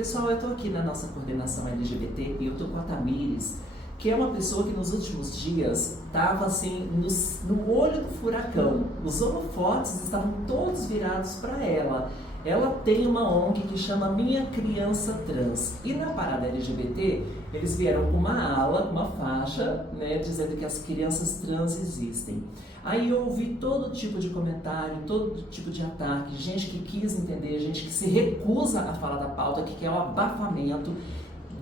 Pessoal, eu estou aqui na nossa coordenação LGBT e eu estou com a Tamires, que é uma pessoa que nos últimos dias estava assim no olho do furacão. Os holofotes estavam todos virados para ela. Ela tem uma ONG que chama Minha Criança Trans. E na parada LGBT, eles vieram com uma ala, uma faixa, né, dizendo que as crianças trans existem. Aí eu ouvi todo tipo de comentário, todo tipo de ataque, gente que quis entender, gente que se recusa a falar da pauta, que quer o abafamento,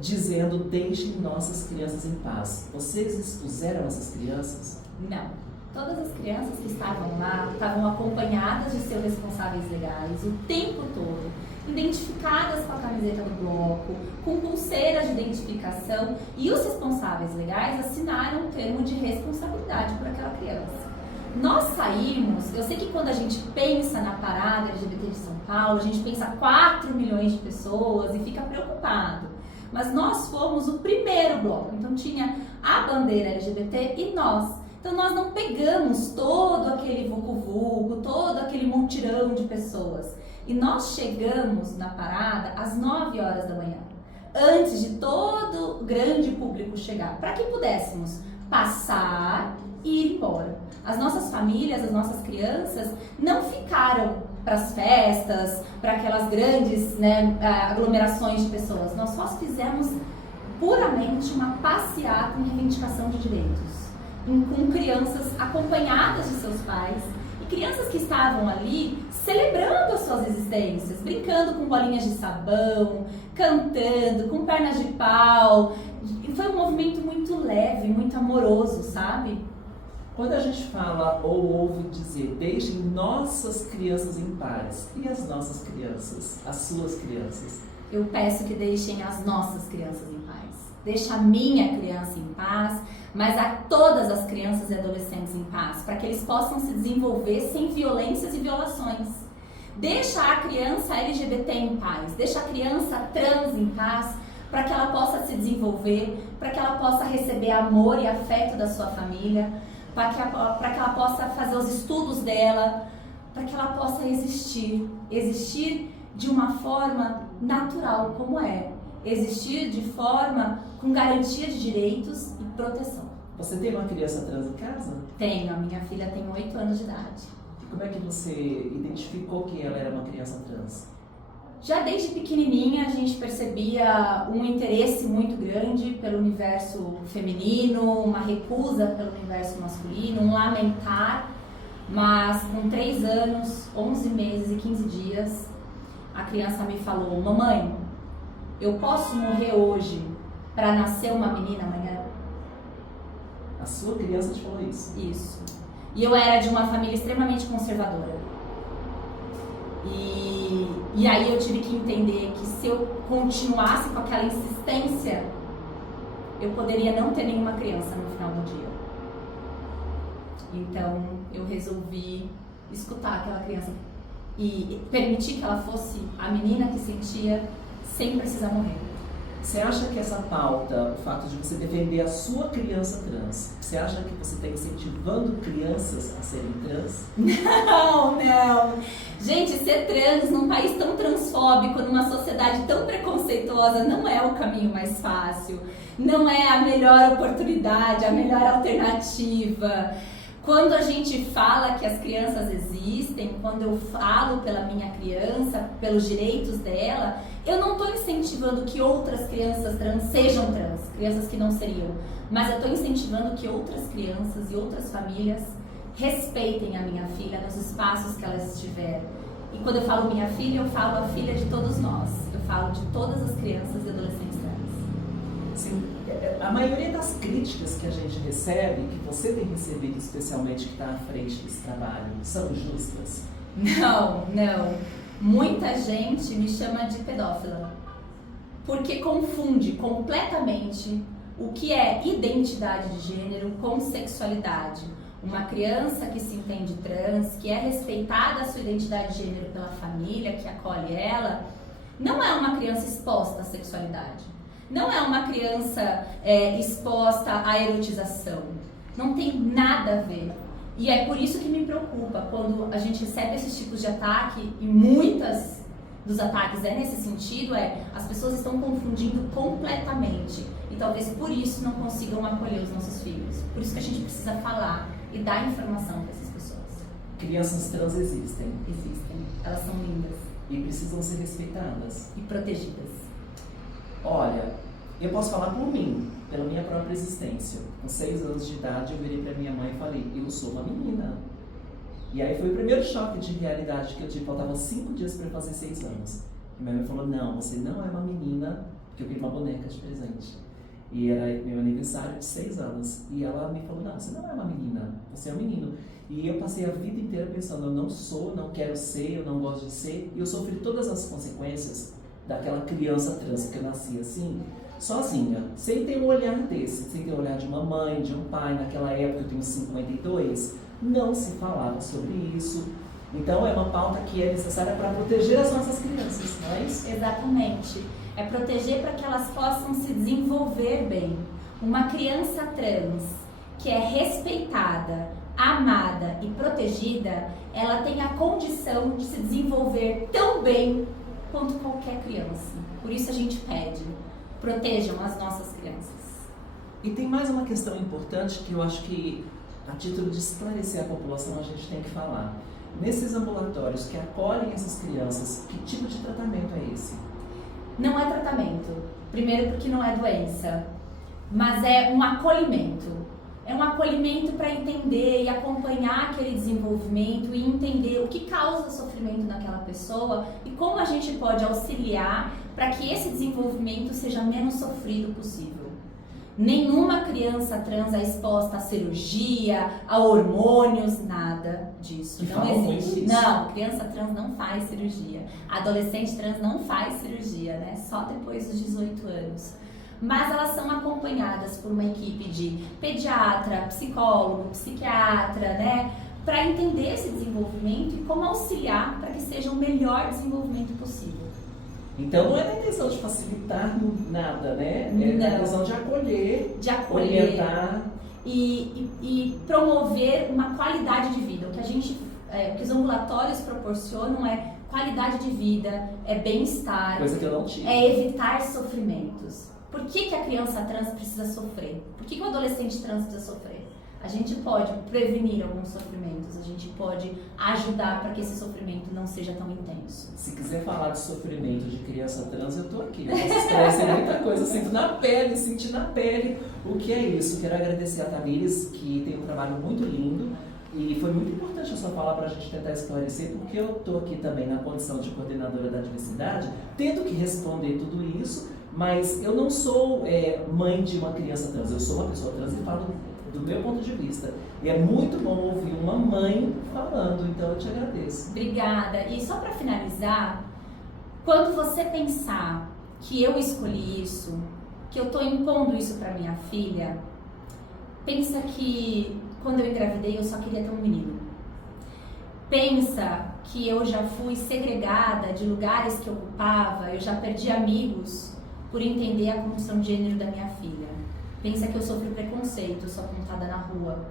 dizendo: deixem nossas crianças em paz. Vocês expuseram essas crianças? Não. Todas as crianças que estavam lá estavam acompanhadas de seus responsáveis legais o tempo todo, identificadas com a camiseta do bloco, com pulseiras de identificação, e os responsáveis legais assinaram um termo de responsabilidade por aquela criança. Nós saímos, eu sei que quando a gente pensa na parada LGBT de São Paulo, a gente pensa 4 milhões de pessoas e fica preocupado. Mas nós fomos o primeiro bloco, então tinha a bandeira LGBT e nós. Então nós não pegamos todo aquele vucu-vucu, todo aquele mutirão de pessoas. E nós chegamos na parada às 9 horas da manhã, antes de todo o grande público chegar, para que pudéssemos passar e ir embora. As nossas famílias, as nossas crianças não ficaram para as festas, para aquelas grandes, né, aglomerações de pessoas. Nós só fizemos puramente uma passeata em reivindicação de direitos, com crianças acompanhadas de seus pais e crianças que estavam ali celebrando as suas existências, brincando com bolinhas de sabão, cantando, com pernas de pau. E foi um movimento muito leve, muito amoroso, sabe? Quando a gente fala ou ouve dizer: deixem nossas crianças em paz, e as nossas crianças, as suas crianças? Eu peço que deixem as nossas crianças em paz. Deixa a minha criança em paz, mas a todas as crianças e adolescentes em paz, para que eles possam se desenvolver sem violências e violações. Deixa a criança LGBT em paz, deixa a criança trans em paz, para que ela possa se desenvolver, para que ela possa receber amor e afeto da sua família, para que ela possa fazer os estudos dela, para que ela possa existir de uma forma natural, como é. Existir de forma com garantia de direitos e proteção. Você tem uma criança trans em casa? Tenho, a minha filha tem 8 anos de idade. E como é que você identificou que ela era uma criança trans? Já desde pequenininha a gente percebia um interesse muito grande pelo universo feminino, uma recusa pelo universo masculino, um lamentar, mas com 3 anos, 11 meses e 15 dias, a criança me falou: mamãe, eu posso morrer hoje para nascer uma menina amanhã? A sua criança te falou isso? Isso. E eu era de uma família extremamente conservadora. E aí eu tive que entender que se eu continuasse com aquela insistência, eu poderia não ter nenhuma criança no final do dia. Então eu resolvi escutar aquela criança e permitir que ela fosse a menina que sentia sem precisar morrer. Você acha que essa pauta, o fato de você defender a sua criança trans, você acha que você está incentivando crianças a serem trans? Não. Gente, ser trans num país tão transfóbico, numa sociedade tão preconceituosa, não é o caminho mais fácil. Não é a melhor oportunidade, a melhor alternativa. Quando a gente fala que as crianças existem, quando eu falo pela minha criança, pelos direitos dela, eu não estou incentivando que outras crianças trans sejam trans, crianças que não seriam, mas eu estou incentivando que outras crianças e outras famílias respeitem a minha filha nos espaços que ela estiver. E quando eu falo minha filha, eu falo a filha de todos nós, eu falo de todas as crianças e adolescentes trans. Sim. A maioria das críticas que a gente recebe, que você tem recebido especialmente, que está à frente desse trabalho, são justas? Não. Muita gente me chama de pedófila, porque confunde completamente o que é identidade de gênero com sexualidade. Uma criança que se entende trans, que é respeitada a sua identidade de gênero pela família, que acolhe ela, não é uma criança exposta à sexualidade. Não é uma criança exposta à erotização. Não tem nada a ver. E é por isso que me preocupa quando a gente recebe esses tipos de ataque e muitas dos ataques é nesse sentido, as pessoas estão confundindo completamente e talvez por isso não consigam acolher os nossos filhos. Por isso que a gente precisa falar e dar informação para essas pessoas. Crianças trans existem. Existem, elas são lindas. E precisam ser respeitadas. E protegidas. Olha, eu posso falar por mim, pela minha própria existência. Com 6 anos de idade, eu virei pra minha mãe e falei, eu sou uma menina. E aí foi o primeiro choque de realidade que eu tive. Faltavam 5 dias para fazer 6 anos. E minha mãe falou, não, você não é uma menina, porque eu queria uma boneca de presente. E era meu aniversário de 6 anos. E ela me falou, não, você não é uma menina, você é um menino. E eu passei a vida inteira pensando, eu não sou, não quero ser, eu não gosto de ser. E eu sofri todas as consequências daquela criança trans que eu nasci assim, sozinha, sem ter um olhar desse, sem ter o olhar de uma mãe, de um pai. Naquela época, eu tenho 52, não se falava sobre isso. Então é uma pauta que é necessária para proteger as nossas crianças, não é isso? Exatamente. É proteger para que elas possam se desenvolver bem. Uma criança trans que é respeitada, amada e protegida, ela tem a condição de se desenvolver tão bem quanto qualquer criança. Por isso a gente pede, protejam as nossas crianças. E tem mais uma questão importante que eu acho que, a título de esclarecer a população, a gente tem que falar. Nesses ambulatórios que acolhem essas crianças, que tipo de tratamento é esse? Não é tratamento. Primeiro porque não é doença, mas é um acolhimento. É um acolhimento para entender e acompanhar aquele desenvolvimento e entender o que causa sofrimento naquela pessoa e como a gente pode auxiliar para que esse desenvolvimento seja menos sofrido possível. Nenhuma criança trans é exposta a cirurgia, a hormônios, nada disso. Não existe. Não, criança trans não faz cirurgia. Adolescente trans não faz cirurgia, né? Só depois dos 18 anos. Mas elas são acompanhadas por uma equipe de pediatra, psicólogo, psiquiatra, né? Para entender esse desenvolvimento e como auxiliar para que seja o melhor desenvolvimento possível. Então não é na intenção de facilitar nada, né? É na intenção de acolher, orientar e promover uma qualidade de vida. O que os ambulatórios proporcionam é qualidade de vida, é bem-estar, coisa que eu não tive. É evitar sofrimentos. Por que a criança trans precisa sofrer? Por que o adolescente trans precisa sofrer? A gente pode prevenir alguns sofrimentos, a gente pode ajudar para que esse sofrimento não seja tão intenso. Se quiser falar de sofrimento de criança trans, eu tô aqui. Eu posso esclarecer muita coisa, eu sinto na pele, senti na pele o que é isso. Quero agradecer a Tamires, que tem um trabalho muito lindo. E foi muito importante a sua fala para a gente tentar esclarecer, porque eu estou aqui também na condição de coordenadora da diversidade, tendo que responder tudo isso, mas eu não sou mãe de uma criança trans, eu sou uma pessoa trans e falo do meu ponto de vista. E é muito bom ouvir uma mãe falando, então eu te agradeço. Obrigada. E só para finalizar, quando você pensar que eu escolhi isso, que eu estou impondo isso para minha filha, pensa que quando eu engravidei eu só queria ter um menino. Pensa que eu já fui segregada de lugares que eu ocupava, eu já perdi amigos por entender a condição de gênero da minha filha. Pensa que eu sofri preconceito, sou apontada na rua.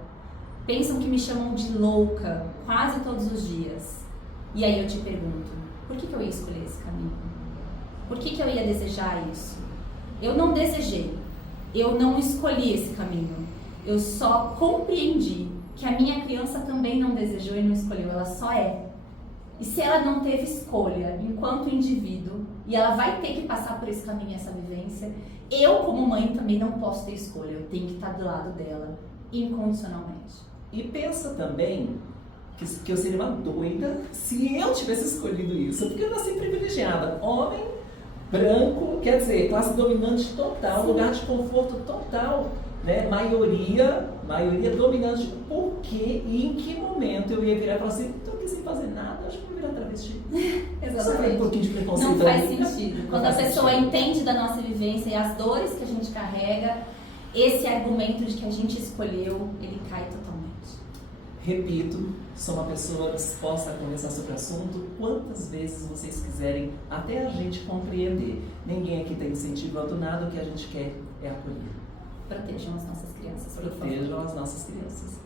Pensam que me chamam de louca quase todos os dias. E aí eu te pergunto, por que eu ia escolher esse caminho? Por que eu ia desejar isso? Eu não desejei, eu não escolhi esse caminho. Eu só compreendi que a minha criança também não desejou e não escolheu, ela só é. E se ela não teve escolha enquanto indivíduo, e ela vai ter que passar por esse caminho, essa vivência, eu como mãe também não posso ter escolha, eu tenho que estar do lado dela, incondicionalmente. E pensa também que eu seria uma doida se eu tivesse escolhido isso, porque eu nasci privilegiada, homem, branco, quer dizer, classe dominante total, Sim. Lugar de conforto total, né? Maioria dominante. Por quê e em que momento eu ia virar e falar assim, estou aqui sem fazer nada, acho que vou virar travesti. Exatamente. Um pouquinho de preconceito. Não faz sentido. Quando a pessoa entende da nossa vivência e as dores que a gente carrega, esse argumento de que a gente escolheu, ele cai totalmente. Repito, sou uma pessoa disposta a conversar sobre o assunto quantas vezes vocês quiserem, até a gente compreender. Ninguém aqui está incentivando nada, o que a gente quer é acolher. Protejam as nossas crianças. Protejam as nossas crianças.